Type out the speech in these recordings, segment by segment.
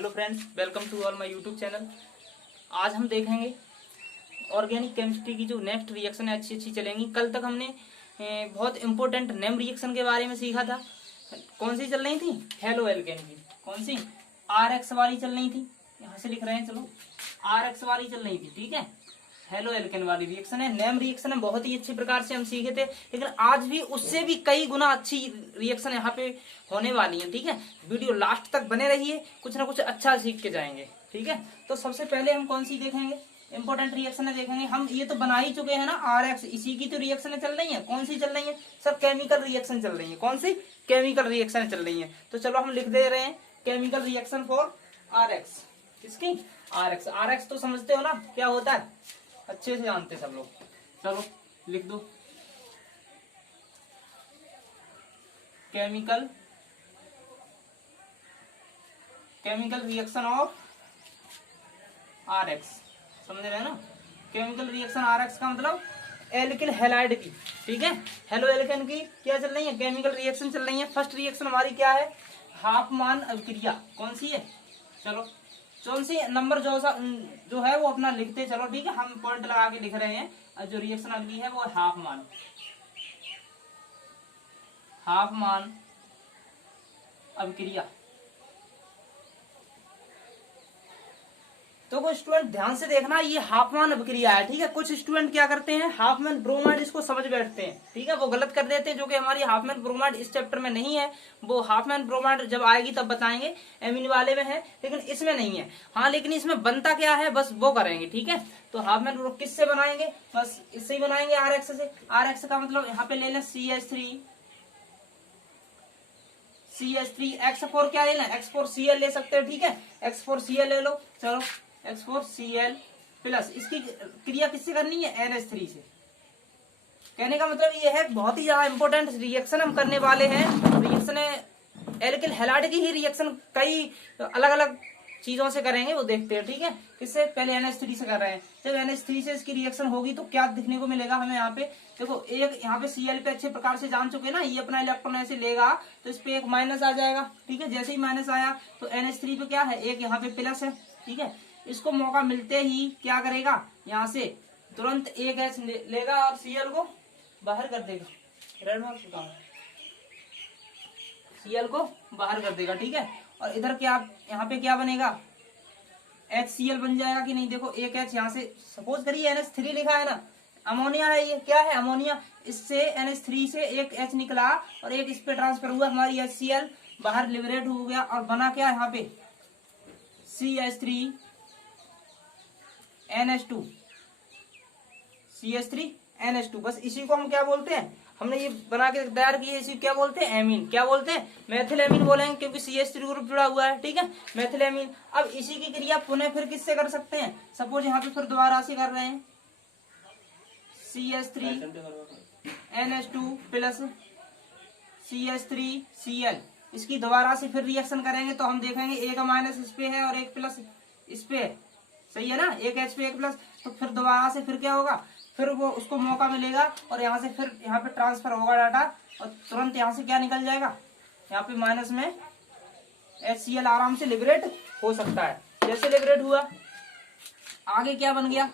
Hello friends, welcome to all my YouTube channel. आज हम देखेंगे ऑर्गेनिक केमिस्ट्री की जो नेक्स्ट रिएक्शन है अच्छी चलेंगी। कल तक हमने बहुत इंपॉर्टेंट नेम रिएक्शन के बारे में सीखा था। कौन सी चल रही थी? हेलो एल्केन की। कौन सी? RX वाली चल रही थी। यहाँ से लिख रहे हैं, चलो RX वाली चल रही थी, ठीक है। हेलो एल्केन वाली रिएक्शन है, नेम रिएक्शन है, बहुत ही अच्छी प्रकार से हम सीखे थे। लेकिन आज भी उससे भी कई गुना अच्छी रिएक्शन यहाँ पे होने वाली है, ठीक है। वीडियो लास्ट तक बने रहिए, कुछ ना कुछ अच्छा सीख के जाएंगे, ठीक है। तो सबसे पहले हम कौन सी देखेंगे? इंपॉर्टेंट रिएक्शन है देखेंगे हम। ये तो बना ही चुके हैं ना, RX, इसी की तो रिएक्शन चल रही है। कौन सी चल रही है? सब केमिकल रिएक्शन चल रही है। कौन सी? केमिकल रिएक्शन चल रही है। तो चलो हम लिख दे रहे हैं केमिकल रिएक्शन फॉर RX। किसकी? RX। RX तो समझते हो ना क्या होता है, अच्छे से जानते सब लोग। चलो लिख दो, केमिकल रिएक्शन ऑफ RX। समझ रहे हैं ना? केमिकल रिएक्शन RX का मतलब एल्किल हैलाइड की, ठीक है। हेलो एल्केन की क्या चल रही है? केमिकल रिएक्शन चल रही है। फर्स्ट रिएक्शन हमारी क्या है? हाफमान अभिक्रिया। कौन सी है? चलो कौन सी नंबर जो है वो अपना लिखते चलो, ठीक है। हम पॉइंट लगा के लिख रहे हैं। जो रिएक्शन अगली है वो हाफमान अभिक्रिया। तो कुछ स्टूडेंट ध्यान से देखना, ये हाफमान अभिक्रिया है, ठीक है। कुछ स्टूडेंट क्या करते हैं, हाफमैन ब्रोमाइड इसको समझ बैठते हैं, ठीक है। वो गलत कर देते हैं, जो कि हमारी हाफमैन ब्रोमाइड इस चैप्टर में नहीं है। वो हाफमैन ब्रोमाइड जब आएगी तब बताएंगे, एमिन वाले में है, लेकिन इसमें नहीं है। हाँ, लेकिन इसमें बनता क्या है बस वो करेंगे, ठीक है। तो हाफमैन किससे बनाएंगे? बस इससे ही बनाएंगे, RX से। RX का मतलब यहाँ पे ले लें CH3 X4 क्या ले लें? X4Cl ले सकते हैं, ठीक है। X4Cl ले लो, चलो X4Cl प्लस इसकी क्रिया किससे करनी है? NH3 से। कहने का मतलब ये है, बहुत ही ज्यादा इंपॉर्टेंट रिएक्शन हम करने वाले हैं। रिएक्शन एल्किल हैलाइड की ही रिएक्शन कई अलग अलग चीजों से करेंगे, वो देखते हैं, ठीक है। किससे? पहले NH3 से कर रहे हैं। जब NH3 से इसकी रिएक्शन होगी तो क्या दिखने को मिलेगा हमें? यहाँ पे देखो, एक यहाँ पे Cl पे अच्छे प्रकार से जान चुके ना, ये अपना इलेक्ट्रॉन ऐसे लेगा तो इस पे एक माइनस आ जाएगा, ठीक है। जैसे ही माइनस आया तो NH3 पे क्या है? एक यहाँ पे प्लस है, ठीक है। इसको मौका मिलते ही क्या करेगा? यहाँ से तुरंत एक H लेगा और Cl को बाहर कर देगा। रेड मार्क Cl को बाहर कर देगा, ठीक है। और इधर क्या, यहाँ पे क्या बनेगा? HCl बन जाएगा कि नहीं? देखो एक H यहाँ से, सपोज करिए NH3 लिखा है ना, अमोनिया है, ये क्या है? अमोनिया। इससे NH3 से एक H निकला और एक इस पे ट्रांसफर हुआ, हमारी HCl बाहर लिबरेट हो गया और बना क्या यहाँ पे? CH3NH2। बस इसी को हम क्या बोलते हैं? हमने ये बना के तैयार की है, इसी क्या बोलते हैं? एमीन। क्या बोलते हैं? मैथिल एमीन बोलेंगे, क्योंकि CH3 ग्रुप जुड़ा हुआ है, ठीक है। मैथिल एमीन। अब इसी की क्रिया पुनः फिर किससे कर सकते हैं? सपोज यहाँ पे फिर दोबारा से कर रहे हैं, CH3NH2 प्लस CH3Cl। इसकी दोबारा से फिर रिएक्शन करेंगे तो हम देखेंगे एक माइनस इस पे है और एक प्लस इस पे है, सही है ना। एक H पे एक प्लस, तो फिर दोबारा से फिर क्या होगा? फिर वो उसको मौका मिलेगा और यहाँ से फिर यहाँ पे ट्रांसफर होगा डाटा और तुरंत यहाँ से क्या निकल जाएगा? यहाँ पे माइनस में HCl आराम से लिबरेट हो सकता है। जैसे लिबरेट हुआ, आगे क्या बन गया?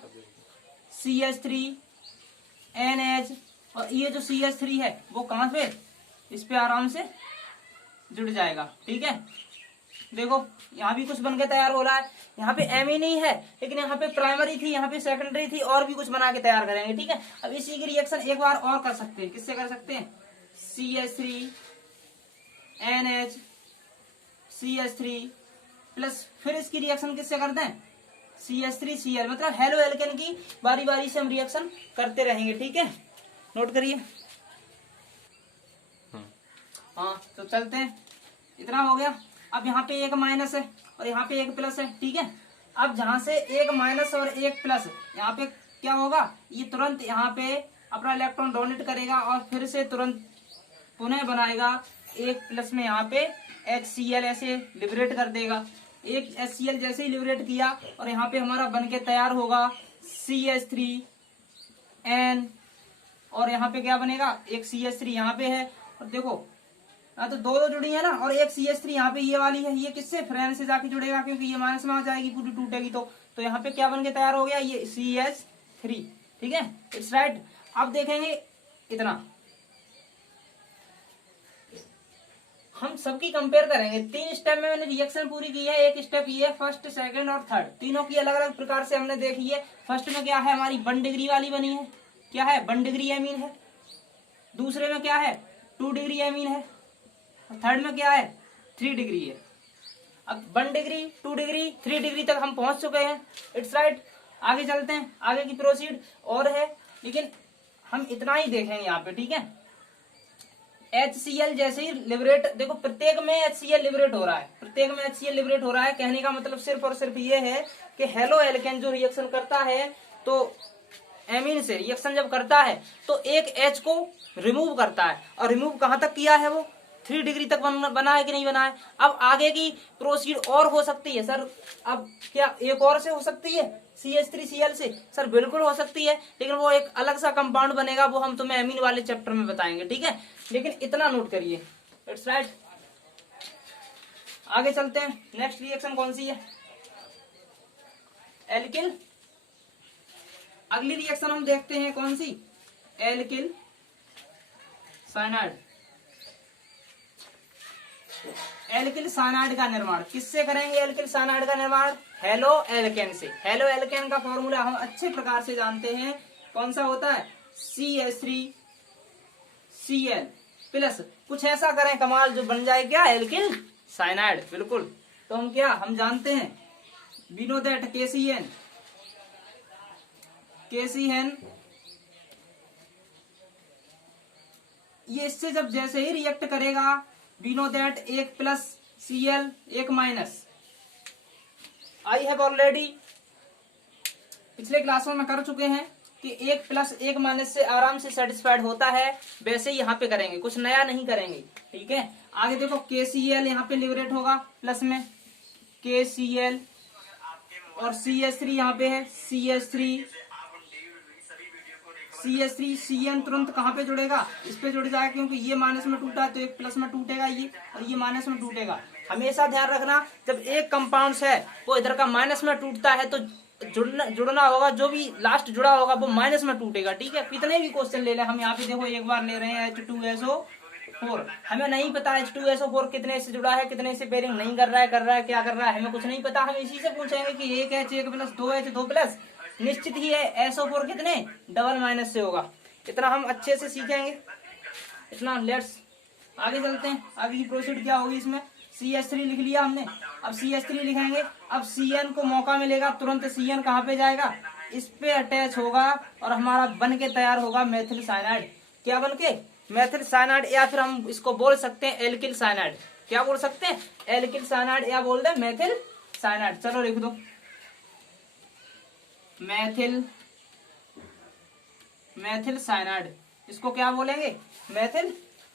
CH3NH। और ये जो CH3 है वो कहाँ पे? इस पे आराम से जुड़ जाएगा, ठीक है। देखो यहाँ भी कुछ बन के तैयार हो रहा है। यहाँ पे एमीन ही है, लेकिन यहाँ पे प्राइमरी थी, यहाँ पे सेकेंडरी थी, और भी कुछ बना के तैयार करेंगे, ठीक है। अब इसी की रिएक्शन एक बार और कर सकते हैं। किससे कर सकते हैं? CH3NH CH3 प्लस फिर इसकी रिएक्शन किससे करते हैं? CH3Cl। मतलब हेलो एल्केन की बारी बारी से हम रिएक्शन करते रहेंगे, ठीक है। नोट करिए। हाँ, तो चलते हैं। इतना हो गया। अब यहाँ पे एक माइनस है और यहाँ पे एक प्लस है, ठीक है। अब जहां से एक माइनस और एक प्लस, यहाँ पे क्या होगा? ये तुरंत यहाँ पे अपना इलेक्ट्रॉन डोनेट करेगा और फिर से तुरंत पुनः बनाएगा एक प्लस में यहाँ पे HCl ऐसे लिबरेट कर देगा। एक HCl जैसे ही लिबरेट किया और यहाँ पे हमारा बनके तैयार होगा CH3N, और यहाँ पे क्या बनेगा? एक CH3 यहाँ पे है और देखो हाँ तो दो जुड़ी है ना, और एक CH3 यहाँ पे ये वाली है, ये किससे फ्रेंड से जाके जुड़ेगा क्योंकि ये माइनस में आ जाएगी, पूरी टूटेगी। तो यहाँ पे क्या बन के तैयार हो गया, ये CH3। ठीक है, इट्स राइट। अब देखेंगे इतना, हम सबकी कंपेयर करेंगे। 3 स्टेप में मैंने रिएक्शन पूरी की है। एक स्टेप ये फर्स्ट, सेकंड और थर्ड, तीनों की अलग अलग प्रकार से हमने देखी है। फर्स्ट में क्या है, हमारी 1 डिग्री वाली बनी है, क्या है 1 डिग्री एमीन है। दूसरे में क्या है 2 डिग्री एमीन है। थर्ड में क्या है 3 डिग्री है। अब 1 डिग्री, 2 डिग्री, 3 डिग्री तक हम पहुंच चुके हैं। It's right. आगे चलते हैं, आगे की प्रोसीड और है, लेकिन हम इतना ही देखेंगे यहाँ पे। ठीक है, HCl जैसे ही लिबरेट, देखो प्रत्येक में HCl लिबरेट हो रहा है, प्रत्येक में HCl लिबरेट हो रहा है। कहने का मतलब सिर्फ और सिर्फ ये है कि हेलो एल्केन जो रिएक्शन करता है, तो एमीन से रिएक्शन जब करता है तो एक H को रिमूव करता है, और रिमूव कहां तक किया है, वो 3 डिग्री तक बना है कि नहीं बना है। अब आगे की प्रोसीड और हो सकती है सर, अब क्या एक और से हो सकती है CH3Cl से, सर बिल्कुल हो सकती है, लेकिन वो एक अलग सा कंपाउंड बनेगा, वो हम तुम्हें एमीन वाले चैप्टर में बताएंगे। ठीक है, लेकिन इतना नोट करिए। It's right. आगे चलते हैं, नेक्स्ट रिएक्शन कौन सी है, एल्किल। अगली रिएक्शन हम देखते हैं कौन सी, एल्किल साइनाइड। एल्किल साइनाइड का निर्माण किससे करेंगे, एल्किल साइनाइड का निर्माण हेलो एल्केन से। हेलो एल्केन का फॉर्मूला हम अच्छे प्रकार से जानते हैं, कौन सा होता है CH3Cl प्लस कुछ ऐसा करें कमाल जो बन जाए क्या, एल्किल साइनाइड। बिल्कुल, तो हम क्या हम जानते हैं, वी नो दैट KCN ये इससे जब जैसे ही रिएक्ट करेगा, वी नो दैट एक प्लस Cl एक माइनस। आई हैव ऑलरेडी पिछले क्लासों में कर चुके हैं कि एक प्लस एक माइनस से आराम से सेटिस्फाइड होता है, वैसे ही यहाँ पे करेंगे, कुछ नया नहीं करेंगे। ठीक है, आगे देखो KCl यहाँ पे लिबरेट होगा प्लस में, KCl और CH3 यहाँ पे है CH3Cn तुरंत कहाँ पे जुड़ेगा, इस पे जुड़ जाएगा, क्योंकि ये माइनस में टूटा है तो एक प्लस में टूटेगा ये, और ये माइनस में टूटेगा। हमेशा ध्यान रखना, जब एक कंपाउंड है वो इधर का माइनस में टूटता है तो जुड़ना होगा, जो भी लास्ट जुड़ा होगा वो माइनस में टूटेगा। ठीक है, कितने भी क्वेश्चन ले लें, हम यहाँ पे देखो एक बार ले रहे हैं H2SO4, हमें नहीं पता H2SO4 कितने से जुड़ा है, कितने से पेयरिंग नहीं कर रहा है क्या कर रहा है, हमें कुछ नहीं पता। हम इसी से पूछेंगे कि एक H एक प्लस 2H 2 प्लस, निश्चित ही है SO4 कितने डबल माइनस से होगा। इतना हम अच्छे से सीखेंगे, इतना। लेट्स आगे चलते हैं, आगे की प्रोसीड क्या होगी इसमें। CH3 लिख लिया हमने, अब CH3 लिखेंगे। अब Cn को मौका मिलेगा, तुरंत Cn कहाँ पे जाएगा, इस पे अटैच होगा, और हमारा बन के तैयार होगा मेथिल साइनाइड। क्या बन के, मेथिल साइनाइड, या फिर हम इसको बोल सकते हैं एल्किल साइनाइड। क्या बोल सकते हैं, एल्किल साइनाइड, या बोल दे मेथिल साइनाइड। चलो लिख दो, मेथिल साइनाइड, इसको क्या बोलेंगे, मेथिल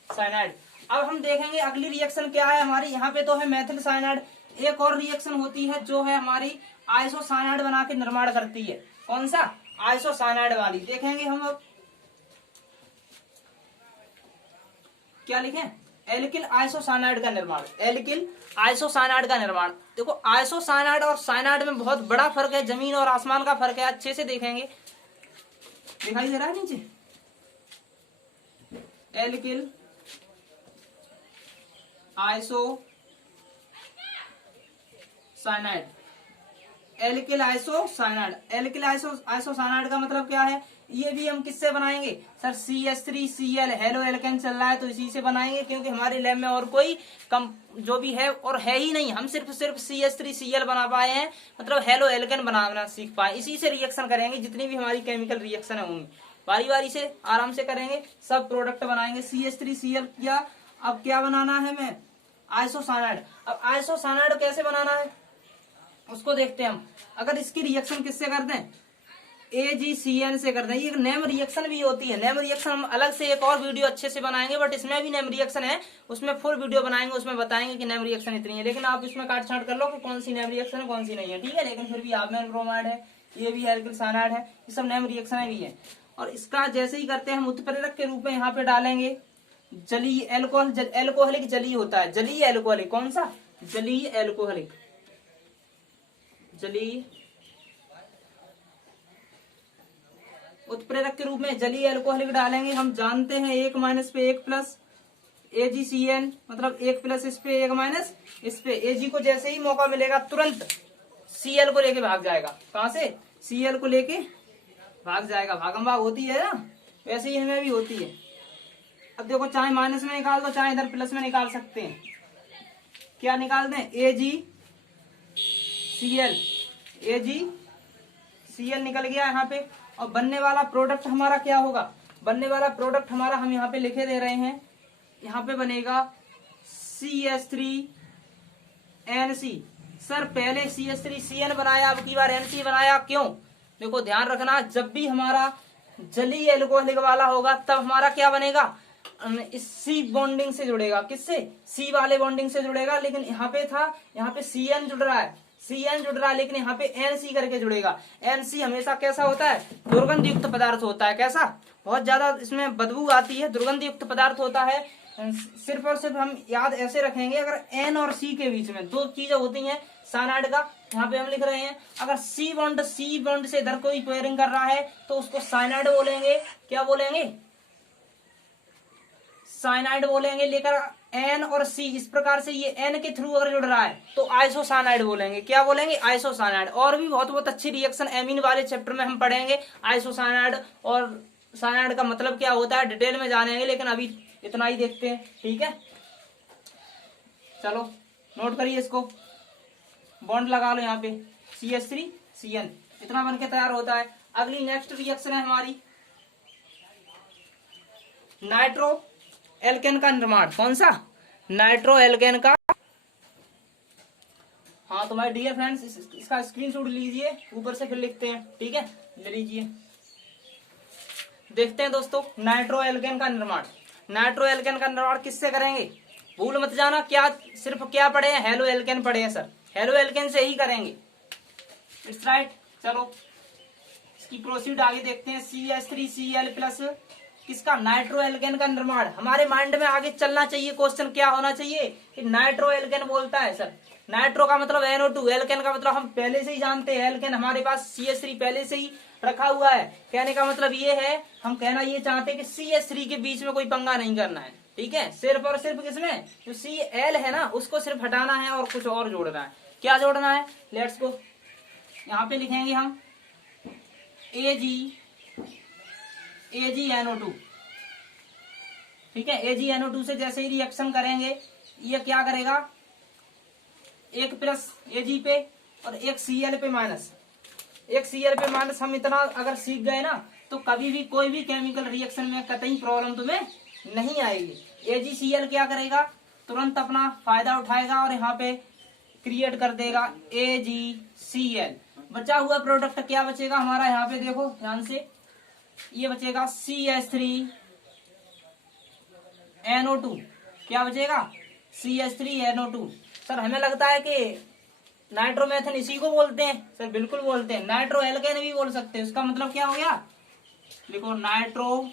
साइनाइड। अब हम देखेंगे अगली रिएक्शन क्या है हमारी। यहाँ पे तो है मेथिल साइनाइड, एक और रिएक्शन होती है जो है हमारी आइसोसाइनाइड बना के निर्माण करती है। कौन सा, आइसोसाइनाइड वाली देखेंगे हम। अब क्या लिखें, एल्किल आइसोसाइनाइड का निर्माण, एल्किल आइसोसाइनाइड का निर्माण। देखो आइसोसाइनाइड और साइनाइड में बहुत बड़ा फर्क है, जमीन और आसमान का फर्क है, अच्छे से देखेंगे। दिखाई दे रहा है नीचे, alkyl isocyanide, alkyl isocyanide. Alkyl isocyanide का मतलब क्या है, ये भी हम किससे बनाएंगे सर, CH3Cl हेलो एल्केन चल रहा है तो इसी से बनाएंगे, क्योंकि हमारे लैब में और कोई जो भी है और है ही नहीं, हम सिर्फ CH3Cl बना पाए हैं, मतलब हेलो एल्केन बनाना सीख पाए। इसी से रिएक्शन करेंगे, जितनी भी हमारी केमिकल रिएक्शन है उनमें बारी बारी से आराम से करेंगे, सब प्रोडक्ट बनाएंगे। CH3Cl किया, अब क्या बनाना है हमें, आइसोसाइनाइड। अब आइसोसाइनाइड कैसे बनाना है उसको देखते हैं हम। अगर इसकी रिएक्शन किससे करते हैं, AgCN से करते हैं। ये एक नेम रिएक्शन भी होती है, नेम रिएक्शन हम अलग से एक और वीडियो अच्छे से बनाएंगे, बट इसमें भी नेम रिएक्शन है, उसमें फुल वीडियो बनाएंगे, उसमें बताएंगे कि नेम रिएक्शन इतनी है। लेकिन आप इसमें काट छाट कर लो कि कौन सी नेम रिएक्शन है कौन सी नहीं है, ठीक है। लेकिन फिर भी आर्मेन ब्रोमाइड है, ये भी एल्किल साइनाइड है, ये सब नेम रिएक्शन भी है। और इसका जैसे ही करते हैं हम उत्प्रेरक के रूप में यहाँ पे डालेंगे जलीय एल्कोहल, एल्कोहलिक जलीय होता है, जलीय एल्कोहलिक, कौन सा? जलीय एल्कोहलिक, जलीय उत्प्रेरक के रूप में जलीय एल्कोहलिक डालेंगे। हम जानते हैं 1 माइनस पे 1 प्लस AgCN, मतलब 1 प्लस इस पे 1 माइनस इस पे। Ag को जैसे ही मौका मिलेगा तुरंत Cl को लेके भाग जाएगा। कहां से? Cl को लेके भाग जाएगा। भागम भाग होती है ना, वैसे ही इनमें भी होती है। अब देखो, चाहे माइनस में निकाल दो, चाहे इधर प्लस में निकाल सकते हैं। क्या निकाल दें? AgCl निकल गया यहाँ पे। और बनने वाला प्रोडक्ट हमारा क्या होगा? बनने वाला प्रोडक्ट हमारा हम यहाँ पे लिखे दे रहे हैं, यहाँ पे बनेगा CH3NC। सर पहले CH3CN बनाया, अब की बार NC बनाया, क्यों? देखो ध्यान रखना, जब भी हमारा जलीय एल्कोहलिक वाला होगा तब हमारा क्या बनेगा? इस C बॉन्डिंग से जुड़ेगा। किससे? C वाले बॉन्डिंग से जुड़ेगा। लेकिन यहाँ पे था, यहाँ पे CN जुड़ रहा है, CN जुड़ रहा है, लेकिन यहाँ पे NC करके जुड़ेगा। NC हमेशा कैसा होता है? दुर्गंध युक्त पदार्थ होता है। कैसा? बहुत ज्यादा इसमें बदबू आती है, दुर्गंध युक्त पदार्थ होता है। सिर्फ और सिर्फ हम याद ऐसे रखेंगे, अगर N और C के बीच में दो चीजें होती हैं साइनाइड का, यहाँ पे हम लिख रहे हैं, अगर C बॉन्ड से इधर कोई पेयरिंग कर रहा है तो उसको साइनाइड बोलेंगे। क्या बोलेंगे? साइनाइड बोलेंगे। लेकर N और C इस प्रकार से ये N के थ्रू अगर जुड़ रहा है तो आइसोसाइनाइड बोलेंगे। क्या बोलेंगे? आइसोसाइनाइड। और भी बहुत बहुत अच्छी रिएक्शन एमीन वाले चैप्टर में हम पढ़ेंगे, आइसोसाइनाइड और साइनाइड का मतलब क्या होता है डिटेल में जानेंगे, लेकिन अभी इतना ही देखते हैं। ठीक है, चलो नोट करिए इसको, बॉन्ड लगा लो यहाँ पे CH3CN, इतना बनके तैयार होता है। अगली नेक्स्ट रिएक्शन है हमारी नाइट्रो एल्केन का निर्माण। कौन सा? नाइट्रो एल्केन का। हाँ तो माय डियर फ्रेंड्स, इसका स्क्रीनशॉट लीजिए, ऊपर से फिर लिखते हैं। ठीक है, ले लीजिए। देखते हैं दोस्तों, नाइट्रो एल्केन का निर्माण। नाइट्रो एल्केन का निर्माण किससे करेंगे? भूल मत जाना, क्या सिर्फ क्या पढ़े हैं? हेलो एल्केन पढ़े हैं सर, हेलो एल्केन से ही करेंगे। It's right. चलो इसकी प्रोसीड आगे देखते हैं। CH3Cl प्लस किसका? नाइट्रो एल्केन का निर्माण। हमारे माइंड में आगे चलना चाहिए, क्वेश्चन क्या होना चाहिए कि नाइट्रो एल्केन बोलता है सर। नाइट्रो का मतलब NO2, एल्केन का मतलब हम पहले से ही जानते हैं, एल्केन हमारे पास CH3 पहले से ही रखा हुआ है। कहने का मतलब ये है, हम कहना ये चाहते हैं कि CH3 के बीच में कोई पंगा नहीं करना है। ठीक है, सिर्फ और सिर्फ किसमें? जो Cl है ना, उसको सिर्फ हटाना है और कुछ और जोड़ना है। क्या जोड़ना है? लेट्स गो, यहाँ पे लिखेंगे हम AgNO2। ठीक है, AgNO2 से जैसे ही रिएक्शन करेंगे, ये क्या करेगा? 1 प्लस Ag पे और 1 Cl पे माइनस, 1 Cl पे माइनस। हम इतना अगर सीख गए ना तो कभी भी कोई भी केमिकल रिएक्शन में कतई प्रॉब्लम तुम्हें नहीं आएगी। AgCl क्या करेगा? तुरंत अपना फायदा उठाएगा और यहाँ पे क्रिएट कर देगा AgCl। बचा हुआ प्रोडक्ट क्या बचेगा हमारा? यहाँ पे देखो ध्यान से, ये बचेगा CH3NO2। क्या बचेगा? CH3NO2। सर हमें लगता है कि नाइट्रोमेथन इसी को बोलते हैं। सर बिल्कुल बोलते हैं, नाइट्रो एल्केन भी बोल सकते हैं। उसका मतलब क्या हो गया? लिखो नाइट्रोमेथेन।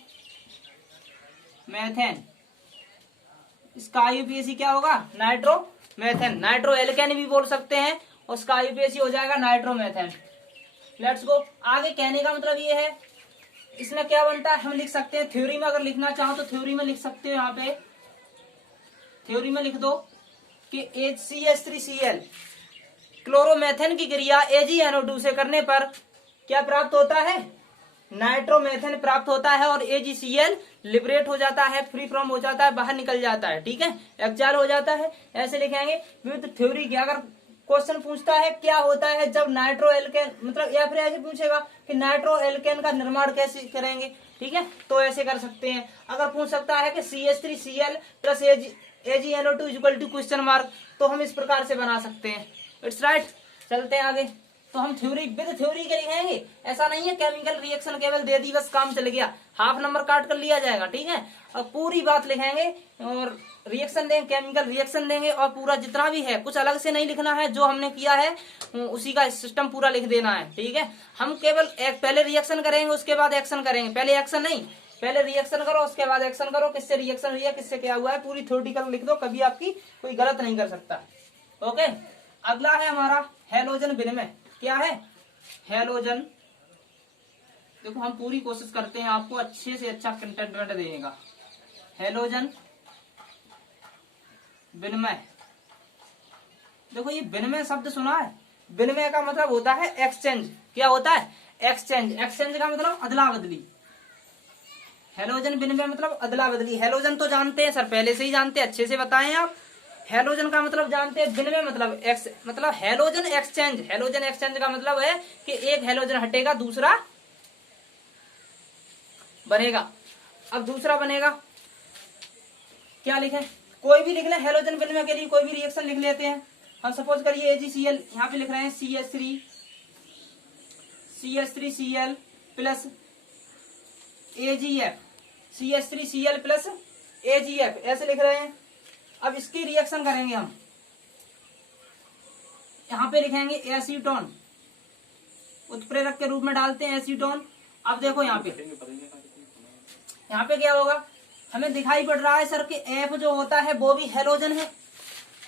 इसका IUPAC क्या होगा? नाइट्रोमेथेन। नाइट्रो एल्केन भी बोल सकते हैं, उसका IUPAC हो जाएगा नाइट्रोमेथेन। लेट्स गो आगे। कहने का मतलब ये है, इसमें क्या बनता है हम लिख सकते हैं। थ्योरी में अगर लिखना चाहो तो थ्योरी में लिख सकते हो। यहाँ पे थ्योरी में लिख दो कि CH3Cl क्लोरोमेथेन की क्रिया AgNO2 से करने पर क्या प्राप्त होता है? नाइट्रोमेथेन प्राप्त होता है और AgCl लिबरेट हो जाता है, फ्री फ्रॉम हो जाता है, बाहर निकल जाता है। ठीक है, एक्जाइल हो जाता है। ऐसे लिखेंगे विद थ्योरी की। अगर क्वेश्चन पूछता है क्या होता है जब नाइट्रो एल्केन, मतलब या फिर ऐसे पूछेगा कि नाइट्रो एल्केन का निर्माण कैसे करेंगे, ठीक है, तो ऐसे कर सकते हैं। अगर पूछ सकता है कि CH3Cl plus AgNO2 equal to question mark, तो हम इस प्रकार से बना सकते हैं। It's right. चलते हैं आगे। तो हम थ्योरी विद थ्योरी के लिखेंगे। ऐसा नहीं है केमिकल रिएक्शन केवल दे दी बस काम चल गया, हाफ नंबर काट कर लिया जाएगा। ठीक है, और पूरी बात लिखेंगे और रिएक्शन देंगे, केमिकल रिएक्शन देंगे और पूरा जितना भी है कुछ अलग से नहीं लिखना है। जो हमने किया है उसी का सिस्टम पूरा लिख देना है। ठीक है, हम केवल एक पहले रिएक्शन करेंगे उसके बाद एक्शन करेंगे, पहले एक्शन नहीं। पहले रिएक्शन करो, उसके बाद एक्शन करो, किससे रिएक्शन हुई है, किससे क्या हुआ है, पूरी थ्योरेटिकल लिख दो, कभी आपकी कोई गलत नहीं कर सकता। ओके, अगला है हमारा हैलोजन विनिमय। क्या है? हैलोजन। देखो हम पूरी कोशिश करते हैं आपको अच्छे से अच्छा कंटेंट देने का। हैलोजन विनिमय। देखो ये विनिमय शब्द सुना है, विनिमय का मतलब होता है एक्सचेंज। क्या होता है? एक्सचेंज। एक्सचेंज का मतलब अदला बदली। हैलोजन विनिमय मतलब अदला बदली। हैलोजन तो जानते हैं सर, पहले से ही जानते हैं, अच्छे से बताएं आप। हैलोजन का मतलब जानते हैं, विनिमय मतलब हैलोजन एक्सचेंज। हैलोजन एक्सचेंज का मतलब है कि एक हैलोजन हटेगा, दूसरा बनेगा। अब दूसरा बनेगा, क्या लिखें? कोई भी लिख लें हैलोजन विनिमय के लिए, कोई भी रिएक्शन लिख लेते हैं। हम सपोज करिए AgCl, यहाँ पे लिख रहे हैं CH3Cl plus AgF, CH3Cl plus AgF, ऐसे लिख रहे हैं। अब इसकी रिएक्शन करेंगे हम, यहाँ पे लिखेंगे एसीटोन, उत्प्रेरक के रूप में डालते हैं एसीटोन। अब देखो यहाँ पे क्या होगा, हमें दिखाई पड़ रहा है सर कि F जो होता है वो भी हैलोजन है।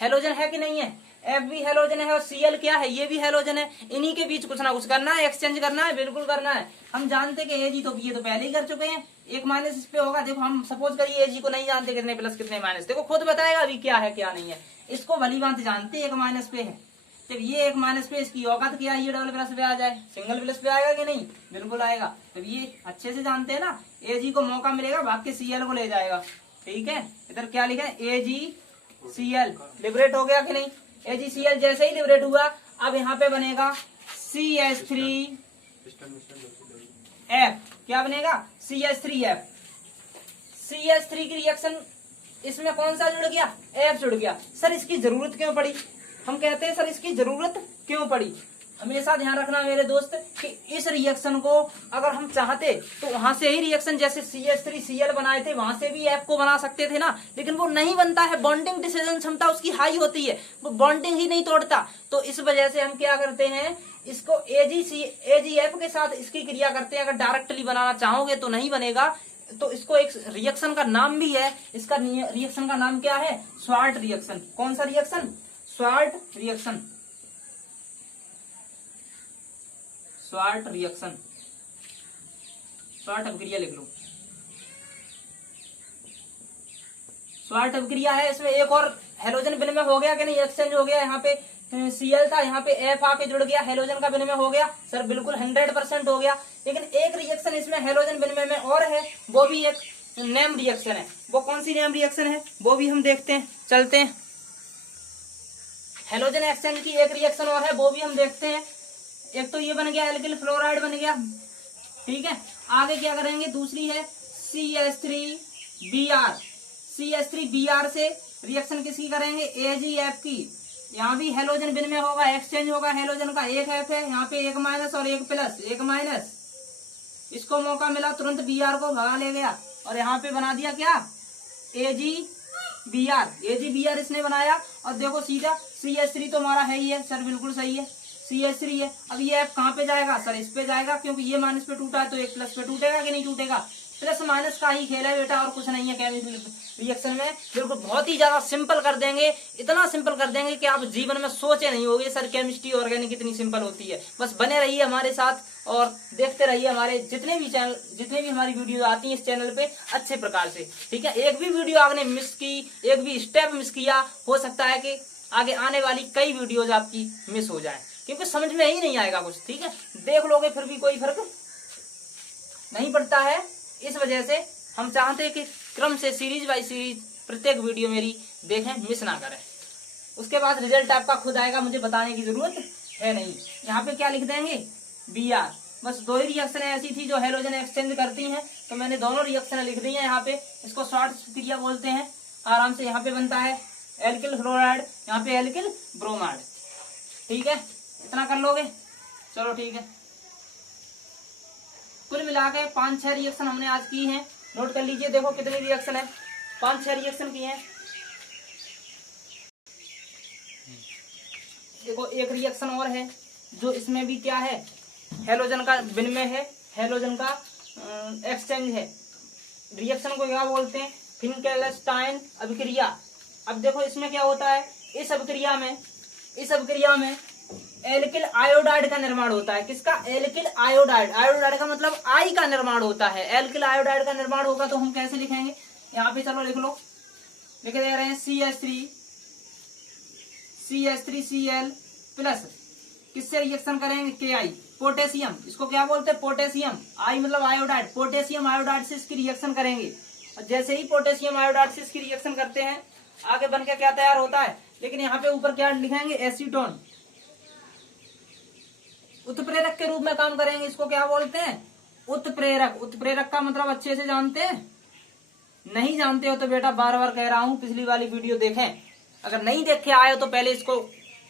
हैलोजन है कि नहीं है? F भी हैलोजन है और Cl क्या है? ये भी हैलोजन है। इन्हीं के बीच कुछ ना कुछ करना है, एक्सचेंज करना है, बिल्कुल करना है। हम जानते कि Ag तो ये तो पहले ही कर चुके हैं, एक माइनस इस पे होगा। देखो हम सपोज करिए Ag को नहीं जानते कितने प्लस कितने माइनस, देखो खुद बताएगा अभी क्या है क्या नहीं है। इसको भली बात जानते एक माइनस पे है, जब ये एक माइनस पे, इसकी औकात क्या है, ये डबल प्लस पे आ जाए, सिंगल प्लस पे आएगा कि नहीं? बिल्कुल आएगा। तब ये अच्छे से जानते हैं ना, Ag को मौका मिलेगा, भाग के Cl को ले जाएगा। ठीक है, इधर क्या लिखा है? AgCl लिबरेट हो गया कि नहीं? AgCl जैसे ही लिबरेट हुआ, अब यहाँ पे बनेगा CH3F। क्या बनेगा? CH3F। CH3 की रिएक्शन, इसमें कौन सा जुड़ गया? F जुड़ गया। सर इसकी जरूरत क्यों पड़ी? हम कहते हैं सर इसकी जरूरत क्यों पड़ी। हमेशा ध्यान रखना मेरे दोस्त कि इस रिएक्शन को अगर हम चाहते तो वहां से ही रिएक्शन, जैसे CH3Cl बनाए थे वहां से भी F को बना सकते थे ना, लेकिन वो नहीं बनता है। बॉन्डिंग डिसीजन क्षमता उसकी हाई होती है, वो बॉन्डिंग ही नहीं तोड़ता। तो इस वजह से हम क्या करते हैं, इसको AgF के साथ इसकी क्रिया करते हैं। अगर डायरेक्टली बनाना चाहोगे तो नहीं बनेगा, तो इसको एक रिएक्शन का नाम भी है। इसका रिएक्शन का नाम क्या है? Sword reaction. कौन सा reaction? Sword reaction. Sword reaction, sword अभिक्रिया लिख लो। स्वार्ट अभिक्रिया है। इसमें एक और हैलोजन विनिमय हो गया कि नहीं? एक्सचेंज हो गया। यहाँ पे Cl था, यहाँ पे F आके जुड़ गया, हैलोजन का विनिमय हो गया। सर बिल्कुल 100% हो गया। लेकिन एक रिएक्शन इसमें हैलोजन विनिमय में और है, वो भी एक नेम रिएक्शन है। वो कौन सी नेम रिएक्शन है वो भी हम देखते हैं, चलते हैं। हैलोजन एक्सचेंज की एक रिएक्शन और है, वो भी हम देखते हैं। एक तो ये बन गया, एल्किल फ्लोराइड बन गया। ठीक है, आगे क्या करेंगे? दूसरी है CH3Br। CH3Br से रिएक्शन किसकी करेंगे? AgF की। यहाँ भी हैलोजन विनिमय होगा, एक्सचेंज होगा हैलोजन का। एक F है, यहाँ पे एक माइनस और एक प्लस, एक माइनस। इसको मौका मिला, तुरंत Br को भगा ले गया और यहाँ पे बना दिया क्या? AgBr। AgBr इसने बनाया और देखो सीधा CH3 तो हमारा है ही है सर, बिल्कुल सही है, CH3 है। अब ये F कहाँ पे जाएगा? सर इस पे जाएगा, क्योंकि ये माइनस पे टूटा है तो एक प्लस पे टूटेगा कि नहीं टूटेगा? प्लस माइनस का ही खेल है बेटा, और कुछ नहीं है केमिकल रिएक्शन में। बिल्कुल बहुत ही ज्यादा सिंपल कर देंगे, इतना सिंपल कर देंगे कि आप जीवन में सोचे नहीं होगे सर केमिस्ट्री ऑर्गेनिक कितनी सिंपल होती है। बस बने रहिए हमारे साथ और देखते रहिए हमारे जितने भी हमारी वीडियो आती है इस चैनल पे अच्छे प्रकार से। ठीक है, एक भी वीडियो आपने मिस की, एक भी स्टेप मिस किया, हो सकता है कि आगे आने वाली कई वीडियोज आपकी मिस हो जाए, क्योंकि समझ में ही नहीं आएगा कुछ। ठीक है, देख लोगे फिर भी कोई फर्क नहीं पड़ता है। इस वजह से हम चाहते हैं कि क्रम से सीरीज बाय सीरीज प्रत्येक वीडियो मेरी देखें, मिस ना करें। उसके बाद रिजल्ट आपका खुद आएगा, मुझे बताने की जरूरत है नहीं। यहाँ पे क्या लिख देंगे? Br। बस दो ही रिएक्शन ऐसी थी जो हैलोजन एक्सचेंज करती हैं, तो मैंने दोनों रिएक्शन लिख दी है यहाँ पे। इसको शॉर्ट क्रिया बोलते हैं। आराम से यहाँ पे बनता है एल्किल फ्लोराइड, यहाँ पे एल्किल ब्रोमाइड। ठीक है, इतना कर लोगे? चलो ठीक है। कुल मिला के 5-6 रिएक्शन हमने आज की हैं, नोट कर लीजिए। देखो कितनी रिएक्शन है, 5-6 रिएक्शन की हैं। देखो एक रिएक्शन और है जो इसमें भी क्या है, हैलोजन का विनिमय है, हैलोजन का एक्सचेंज है। रिएक्शन को क्या बोलते हैं, फिनकेल्स्टाइन अभिक्रिया। अब देखो इसमें क्या होता है, इस अभिक्रिया में एल्किल आयोडाइड का निर्माण होता है। किसका, एल्किल आयोडाइड। आयोडाइड का मतलब आई का निर्माण होता है। एल्किल आयोडाइड का निर्माण होगा तो हम कैसे लिखेंगे, यहाँ पे चलो लिख लो, लिख दे रहे हैं CH3Cl प्लस, किससे रिएक्शन करेंगे, Ki, पोटेशियम। इसको क्या बोलते हैं, पोटेशियम। आई मतलब आयोडाइड, पोटेशियम आयोडाइड से इसकी रिएक्शन करेंगे। और जैसे ही पोटेशियम आयोडाइड से इसकी रिएक्शन करते हैं, आगे बनकर क्या तैयार होता है, लेकिन यहाँ पे ऊपर क्या लिखेंगे, एसीटोन। उत्प्रेरक के रूप में काम करेंगे। इसको क्या बोलते हैं, उत्प्रेरक। उत्प्रेरक का मतलब अच्छे से जानते हैं, नहीं जानते हो तो बेटा बार बार कह रहा हूं, पिछली वाली वीडियो देखें। अगर नहीं देख के आए हो तो पहले इसको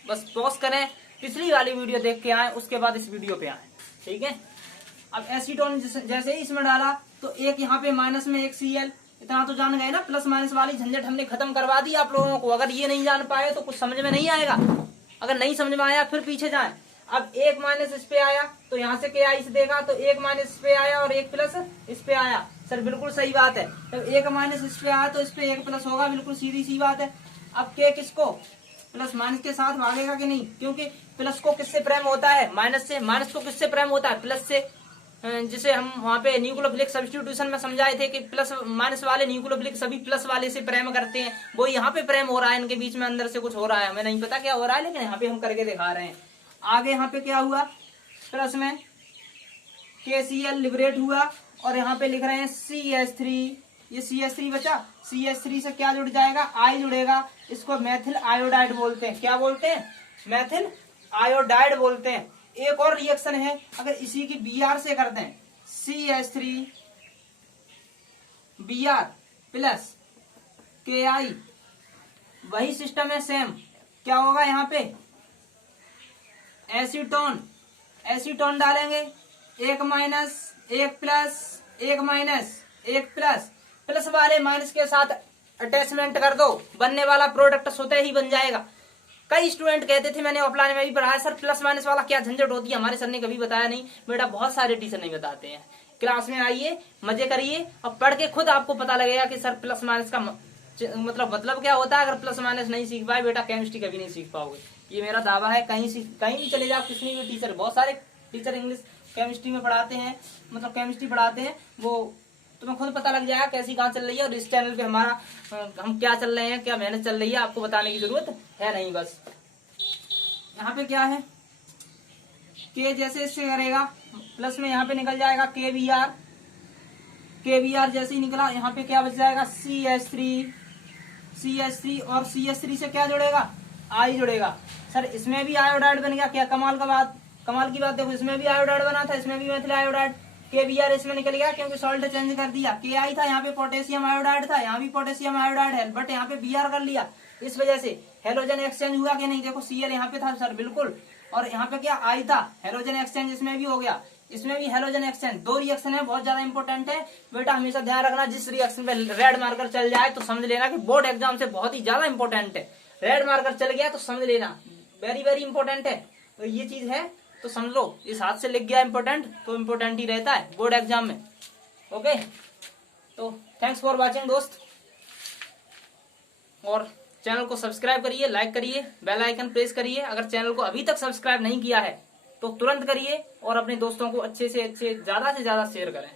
बस पॉज करें, पिछली वाली वीडियो देख के आए, उसके बाद इस वीडियो पे आए, ठीक है। अब एसीटोन जैसे ही इसमें डाला तो एक यहाँ पे माइनस में एक Cl, इतना तो जान गए ना, प्लस माइनस वाली झंझट हमने खत्म करवा दी आप लोगों को। अगर ये नहीं जान पाए तो कुछ समझ में नहीं आएगा। अगर नहीं समझ में आया फिर पीछे जाए। अब एक माइनस इस पे आया तो यहाँ से Ki से देगा तो एक माइनस इस पे आया और एक प्लस इस पे आया। सर बिल्कुल सही बात है, जब एक माइनस इस पे आया तो इस पे एक प्लस होगा, बिल्कुल सीधी सी बात है। अब K किसको, प्लस माइनस के साथ भागेगा कि नहीं, क्योंकि प्लस को किससे प्रेम होता है, माइनस से। माइनस को किससे प्रेम होता है, प्लस से। जिसे हम वहां पे न्यूक्लियोफिलिक सब्स्टिट्यूशन में समझाए थे कि प्लस माइनस वाले न्यूक्लियोफिलिक सभी प्लस वाले से प्रेम करते हैं, वो यहाँ पे प्रेम हो रहा है। इनके बीच में अंदर से कुछ हो रहा है, हमें नहीं पता क्या हो रहा है, लेकिन यहाँ पे हम करके दिखा रहे हैं। आगे यहाँ पे क्या हुआ, प्लस में KCl लिबरेट हुआ और यहाँ पे लिख रहे हैं CH3। ये CH3 बचा, CH3 से क्या जुड़ जाएगा, I जुड़ेगा। इसको मेथिल आयोडाइड बोलते हैं। क्या बोलते हैं, मेथिल आयोडाइड बोलते हैं। एक और रिएक्शन है, अगर इसी की Br से करते हैं, CH3Br प्लस Ki, वही सिस्टम है सेम। क्या होगा यहाँ पे, एसीटोन डालेंगे, एक माइनस एक प्लस, एक माइनस एक प्लस, प्लस वाले माइनस के साथ अटैचमेंट कर दो, बनने वाला प्रोडक्ट स्वतः ही बन जाएगा। कई स्टूडेंट कहते थे, मैंने ऑफलाइन में भी पढ़ाया, सर प्लस माइनस वाला क्या झंझट होती है, हमारे सर ने कभी बताया नहीं। बेटा बहुत सारे टीचर नहीं बताते हैं। क्लास में आइए, मजे करिए और पढ़ के खुद आपको पता लगेगा कि सर प्लस माइनस का मतलब क्या होता है। अगर प्लस माइनस नहीं सीख पाए बेटा, केमिस्ट्री कभी नहीं सीख पाओगे, ये मेरा दावा है। कहीं भी चले जाओ, किसी भी टीचर, बहुत सारे टीचर इंग्लिश केमिस्ट्री में पढ़ाते हैं, मतलब केमिस्ट्री पढ़ाते हैं, वो तुम्हें खुद पता लग जाएगा कैसी कहाँ चल रही है। और इस चैनल पे हमारा हम क्या चल रहे हैं, क्या मेहनत चल रही है, आपको बताने की जरूरत है नहीं। बस यहाँ पे क्या है, K जैसे इससे करेगा प्लस में यहाँ पे निकल जाएगा KBr जैसे ही निकला, यहाँ पे क्या बच जाएगा, CH3 और CH3 से क्या जुड़ेगा, I जुड़ेगा। सर इसमें भी आयोडाइड बन गया, क्या कमाल की बात देखो, इसमें भी आयोडाइड बना था, इसमें भी मेथिल आयोडाइड। KBr इसमें निकल गया क्योंकि सॉल्ट चेंज कर दिया। Ki था, यहाँ पे पोटेशियम आयोडाइड था, यहाँ भी पोटेशियम आयोडाइड है, बट यहाँ पे Br कर लिया। इस वजह से हेलोजन एक्सचेंज हुआ कि नहीं, देखो Cl यहाँ पे था सर बिल्कुल, और यहाँ पे क्या I था, हेलोजन एक्सचेंज इसमें भी हो गया, इसमें भी हेलोजन एक्सचेंज। दो रिएक्शन है, बहुत ज्यादा इंपॉर्टेंट है बेटा, हमेशा ध्यान रखना। जिस रिएक्शन पे रेड मार्कर चल जाए तो समझ लेना कि बोर्ड एग्जाम से बहुत ही ज्यादा इंपॉर्टेंट है। रेड मार्कर चल गया तो समझ लेना वेरी वेरी इंपॉर्टेंट है। तो ये चीज है तो समझ लो, इस हाथ से लिख गया इंपॉर्टेंट तो इंपॉर्टेंट ही रहता है बोर्ड एग्जाम में। ओके, तो थैंक्स फॉर वॉचिंग दोस्त, और चैनल को सब्सक्राइब करिए, लाइक करिए, बेल आइकन प्रेस करिए। अगर चैनल को अभी तक सब्सक्राइब नहीं किया है तो तुरंत करिए और अपने दोस्तों को अच्छे से ज्यादा शेयर करें।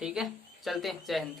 ठीक है, चलते हैं, जय हिंद।